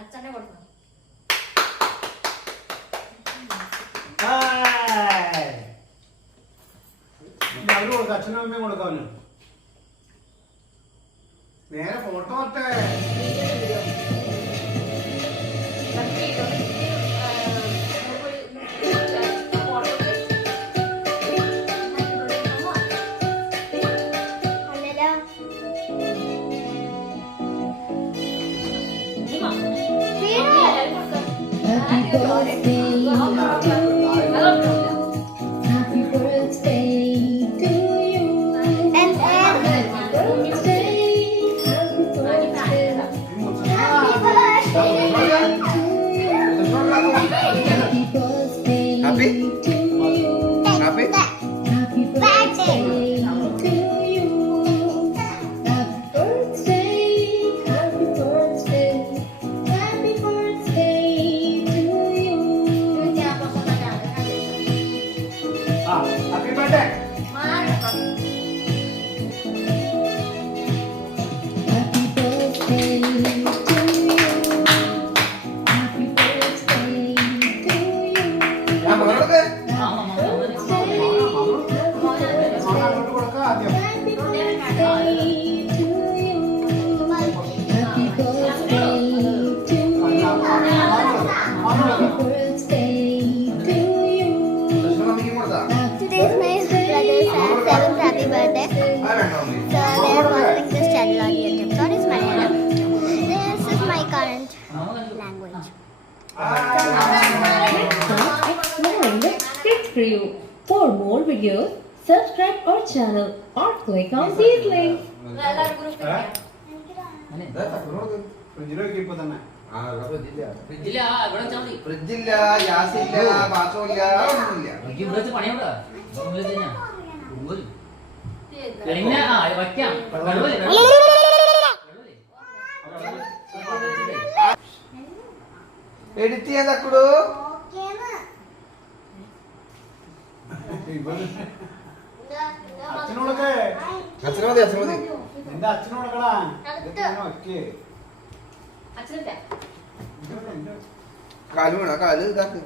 അച്ഛനെ കൊടുക്കണം. അച്ഛനും അമ്മയും കൊടുക്കാമല്ലോ. നേരെ photo ഒട്ടെ For more videos, subscribe our channel or click on these links. ഫ്രിഡ്ജില്ല, ഗ്യാസില്ല, പാത്രമില്ല, ഒന്നുമില്ല. എഡിറ്റ് ചെയ്യാൻ തക്കുടു. അച്ഛനോടൊക്കെ അച്ഛന് മതി, അച്ഛന് മതി. എന്റെ അച്ഛനോടൊക്കെടാ അച്ഛനില്ല കാല് വേണം, കാല് ഇതാക്ക്.